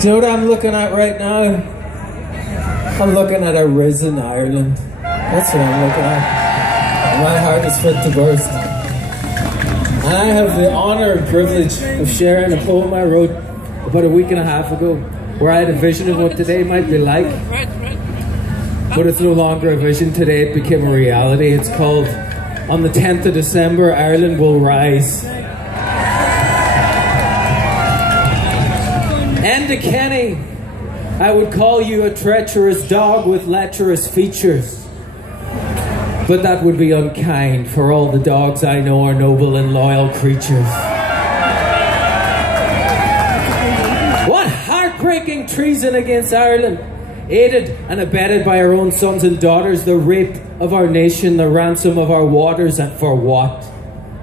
Do you know what I'm looking at right now? I'm looking at a risen Ireland. That's what I'm looking at. My heart is fit to burst. And I have the honour and privilege of sharing a poem I wrote about a week and a half ago, where I had a vision of what today might be like. But it's no longer a vision today, it became a reality. It's called, On the 10th of December, Ireland Will Rise. Enda Kenny, I would call you a treacherous dog with lecherous features. But that would be unkind, for all the dogs I know are noble and loyal creatures. What heartbreaking treason against Ireland, aided and abetted by our own sons and daughters, the rape of our nation, the ransom of our waters, and for what?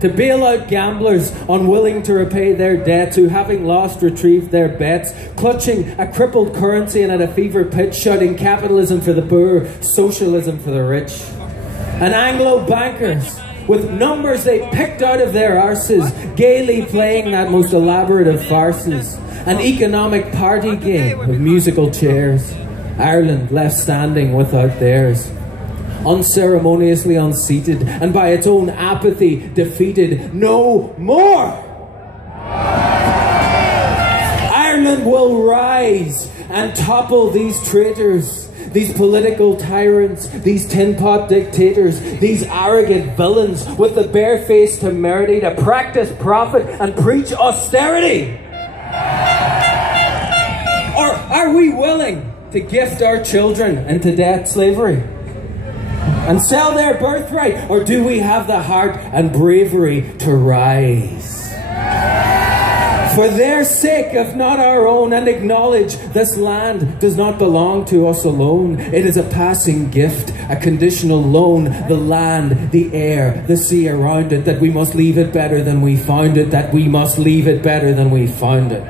To bail out gamblers unwilling to repay their debts, who having lost retrieved their bets, clutching a crippled currency and at a fever pitch, shouting capitalism for the poor, socialism for the rich. And Anglo bankers, with numbers they picked out of their arses, gaily playing that most elaborate of farces, an economic party game of musical chairs. Ireland left standing without theirs, unceremoniously unseated, and by its own apathy defeated no more. Ireland will rise and topple these traitors, these political tyrants, these tin pot dictators, these arrogant villains with the bare face temerity to practice profit and preach austerity. Or are we willing to gift our children into debt slavery and sell their birthright? Or do we have the heart and bravery to rise? For their sake, if not our own, and acknowledge this land does not belong to us alone. It is a passing gift, a conditional loan. The land, the air, the sea around it, that we must leave it better than we found it, that we must leave it better than we found it.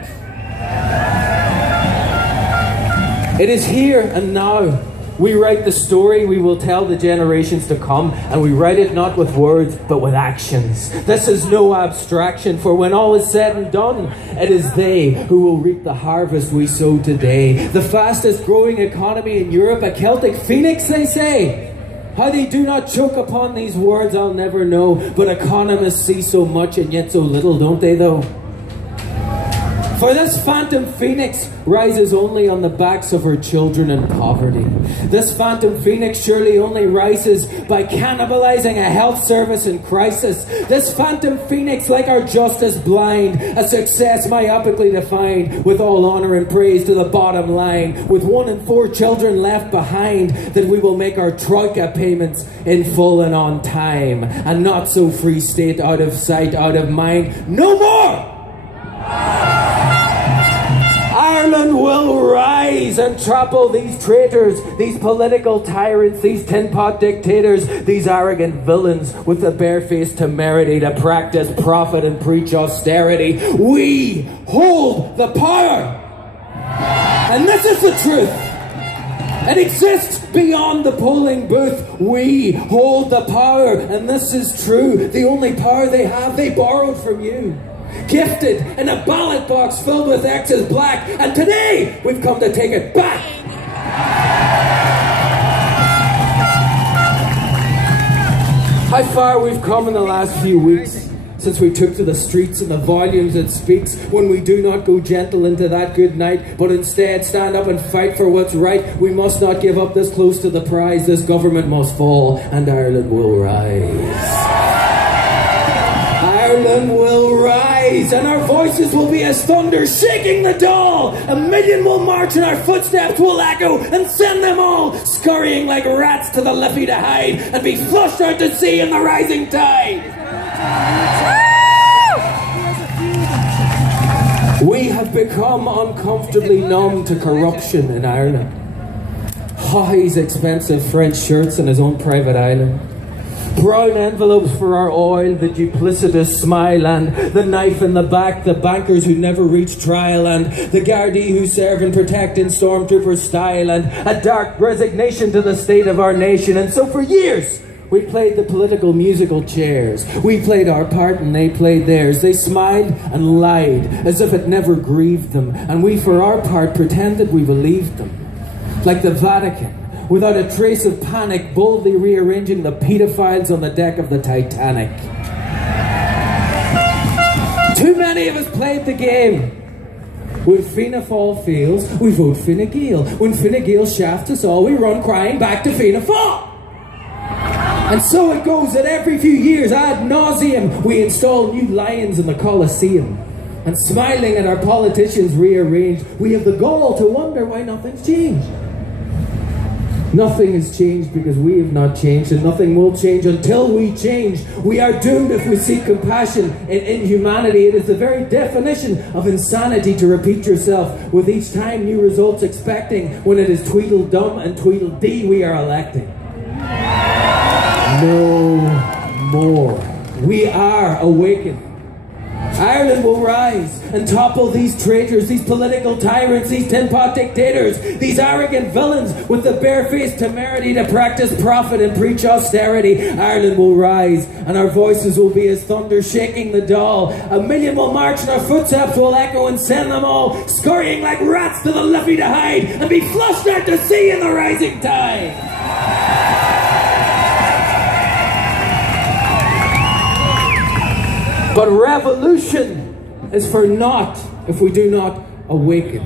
It is here and now. We write the story we will tell the generations to come, and we write it not with words, but with actions. This is no abstraction, for when all is said and done, it is they who will reap the harvest we sow today. The fastest growing economy in Europe, a Celtic phoenix, they say. How they do not choke upon these words, I'll never know, but economists see so much and yet so little, don't they though? For this phantom phoenix rises only on the backs of her children in poverty. This phantom phoenix surely only rises by cannibalizing a health service in crisis. This phantom phoenix, like our justice blind, a success myopically defined, with all honor and praise to the bottom line, with 1 in 4 children left behind, that we will make our troika payments in full and on time, and not so free state out of sight, out of mind, no more! Ireland will rise and topple these traitors, these political tyrants, these tin pot dictators, these arrogant villains with the barefaced temerity to practice profit and preach austerity. We hold the power. And this is the truth. It exists beyond the polling booth. We hold the power, and this is true. The only power they have, they borrowed from you. Gifted in a ballot box filled with X's black, and today we've come to take it back. How far we've come in the last few weeks since we took to the streets, and the volumes it speaks when we do not go gentle into that good night, but instead stand up and fight for what's right. We must not give up this close to the prize. This government must fall, and Ireland will rise. Ireland will rise, and our voices will be as thunder shaking the Dail. 1 million will march, and our footsteps will echo and send them all scurrying like rats to the Liffey to hide and be flushed out to sea in the rising tide. We have become uncomfortably numb to corruption in Ireland. Haughey's expensive French shirts on his own private island. Brown envelopes for our oil, the duplicitous smile, and the knife in the back, the bankers who never reach trial, and the Gardaí who serve and protect in stormtrooper style, and a dark resignation to the state of our nation. And so for years, We played the political musical chairs. We played our part and they played theirs. They smiled and lied as if it never grieved them. And we, for our part, pretended we believed them. Like the Vatican, without a trace of panic, boldly rearranging the pedophiles on the deck of the Titanic. Too many of us played the game. When Fianna Fáil fails, we vote Fine Gael. When Fine Gael shafts us all, we run crying back to Fianna Fáil. And so it goes that every few years, ad nauseum, we install new lions in the Colosseum. And smiling at our politicians rearranged, we have the gall to wonder why nothing's changed. Nothing has changed because we have not changed, and nothing will change until we change. We are doomed if we seek compassion in inhumanity. It is the very definition of insanity to repeat yourself with each time new results expecting, when it is Tweedledum and Tweedledee we are electing. No more. We are awakened. Ireland will rise and topple these traitors, these political tyrants, these tin-pot dictators, these arrogant villains with the barefaced temerity to practice profit and preach austerity. Ireland will rise and our voices will be as thunder shaking the Dail. 1 million will march and our footsteps will echo and send them all scurrying like rats to the Liffey to hide and be flushed out to sea in the rising tide. But revolution is for naught if we do not awaken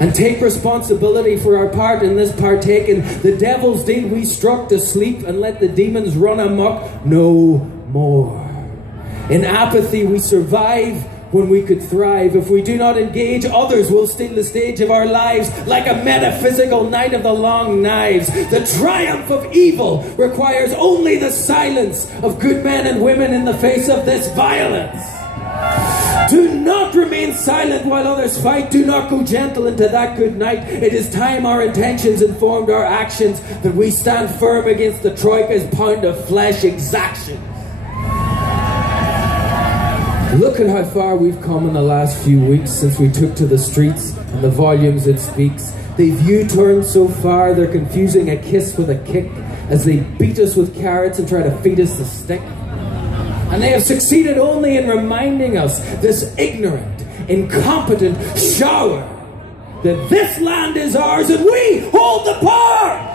and take responsibility for our part in this partaken. The devil's deal we struck to sleep and let the demons run amok no more. In apathy we survive when we could thrive. If we do not engage, others will steal the stage of our lives like a metaphysical night of the long knives. The triumph of evil requires only the silence of good men and women in the face of this violence. Do not remain silent while others fight. Do not go gentle into that good night. It is time our intentions informed our actions, that we stand firm against the Troika's pound of flesh exactions. Look at how far we've come in the last few weeks since we took to the streets and the volumes it speaks. They've U-turned so far they're confusing a kiss with a kick as they beat us with carrots and try to feed us the stick. And they have succeeded only in reminding us, this ignorant, incompetent shower, that this land is ours and we hold the power!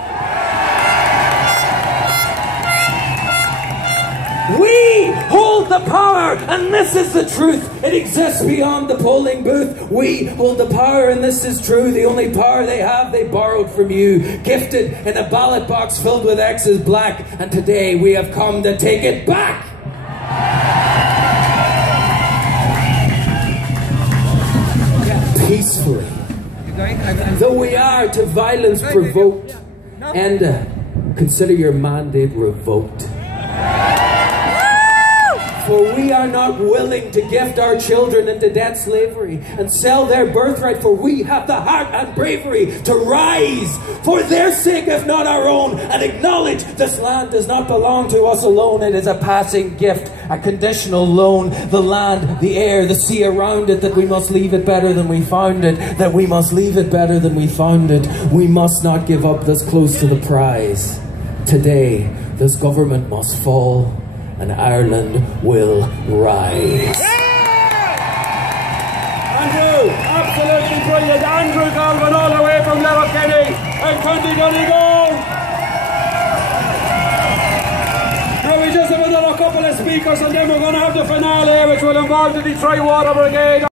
We hold the power, and this is the truth. It exists beyond the polling booth. We hold the power, and this is true. The only power they have, they borrowed from you, gifted in a ballot box filled with X's black. And today we have come to take it back. Peacefully, though we are to violence provoked, and consider your mandate revoked. For we are not willing to gift our children into debt slavery and sell their birthright, for we have the heart and bravery to rise for their sake if not our own, and acknowledge this land does not belong to us alone. It is a passing gift, a conditional loan. The land, the air, the sea around it, that we must leave it better than we found it, that we must leave it better than we found it. We must not give up this close to the prize. Today, this government must fall, and Ireland will rise. Andrew, absolutely brilliant. Andrew Galvin all the way from Letterkenny and County Donegal. Now we just have another couple of speakers and then we're going to have the finale, which will involve the Right2water Brigade.